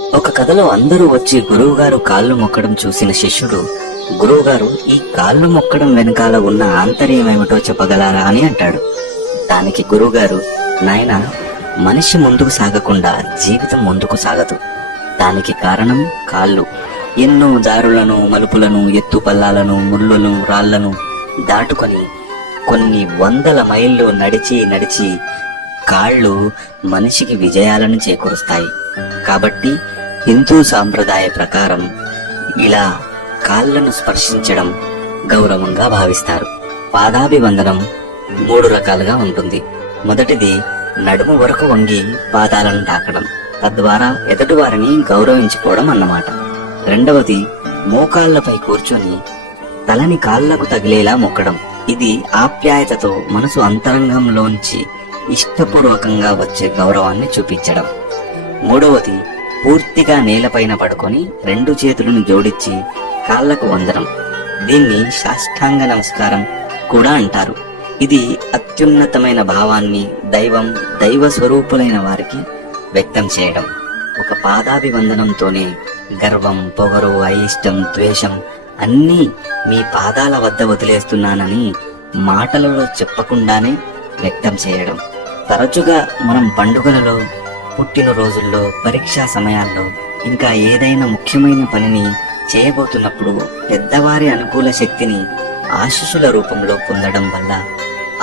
ఒక కథలో అందరూ వచ్చి గురువుగారు కాళ్ళు మొక్కడం చూసిన శిష్యుడు గురువుగారు ఈ కాళ్ళు మొక్కడం వెనకాల ఉన్న ఆంతర్యం ఏమిటో చెప్పగలరా? అని అంటాడు. దానికి గురువుగారు నాయన మనిషి ముందుకు సాగకుండా జీవితం ముందుకు సాగదు. దానికి కారణం కాళ్ళు. ఎన్నో దారులను మలుపులను ఎత్తుపల్లాలను ముళ్ళను రాళ్ళను దాటుకొని కొన్ని వందల మైళ్ళు నడిచి నడిచి కాళ్ళు మనిషికి విజయాలను చేకూరుస్తాయి. కాబట్టి హిందూ సాంప్రదాయ ప్రకారం ఇలా కాళ్ళను స్పర్శించడం గౌరవంగా భావిస్తారు. పాదాభివందనం మూడు రకాలుగా ఉంటుంది. మొదటిది నడుము వరకు వంగి పాదాలను తాకడం. తద్వారా ఎదుటివారిని గౌరవించుకోవడం అన్నమాట. రెండవది మోకాళ్ళపై కూర్చొని తలని కాళ్ళకు తగిలేలా మొక్కడం. ఇది ఆప్యాయతతో మనసు అంతరంగంలోంచి ఇష్టపూర్వకంగా వచ్చే గౌరవాన్ని చూపించడం. మూడవది పూర్తిగా నేలపైన పడుకొని రెండు చేతులను జోడించి కాళ్ళకు వందనం. దీన్ని సాష్టాంగ నమస్కారం కూడా అంటారు. ఇది అత్యున్నతమైన భావాన్ని దైవం దైవ స్వరూపులైన వారికి వ్యక్తం చేయడం. ఒక పాదాభివందనంతోనే గర్వం పొగరు అయిష్టం ద్వేషం అన్నీ మీ పాదాల వద్ద వదిలేస్తున్నానని మాటలలో చెప్పకుండానే వ్యక్తం చేయడం. తరచుగా మనం పండుగలలో పుట్టినరోజుల్లో పరీక్షా సమయాల్లో ఇంకా ఏదైనా ముఖ్యమైన పనిని చేయబోతున్నప్పుడు పెద్దవారి అనుకూల శక్తిని ఆశీస్సుల రూపంలో పొందడం వల్ల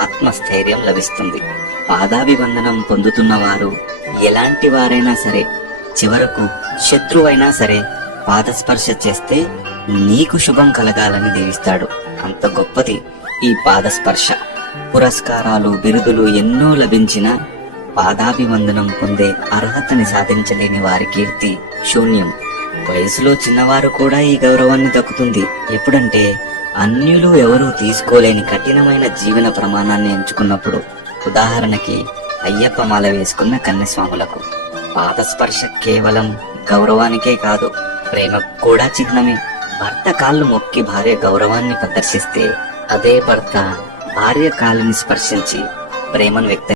ఆత్మస్థైర్యం లభిస్తుంది. పాదాభివందనం పొందుతున్న వారు ఎలాంటి వారైనా సరే చివరకు శత్రువైనా సరే పాదస్పర్శ చేస్తే నీకు శుభం కలగాలని దీవిస్తాడు. అంత గొప్పది ఈ పాదస్పర్శ. పురస్కారాలు బిరుదులు ఎన్నో లభించిన పాదాభివందనం పొందే అర్హతని సాధించలేని వారి కీర్తి శూన్యం. వయసులో చిన్నవారు కూడా ఈ గౌరవాన్ని దక్కుతుంది. ఎప్పుడంటే అన్యులు ఎవరూ తీసుకోలేని కఠినమైన జీవన ప్రమాణాన్ని ఎంచుకున్నప్పుడు. ఉదాహరణకి అయ్యప్ప మాల వేసుకున్న కన్యస్వాములకు. పాదస్పర్శ కేవలం గౌరవానికే కాదు ప్రేమకు కూడా చిహ్నమే. భర్త కాళ్ళు మొక్కి భార్య గౌరవాన్ని ప్రదర్శిస్తే అదే భర్త భార్య కాళ్ళని స్పర్శించి ప్రేమను వ్యక్తం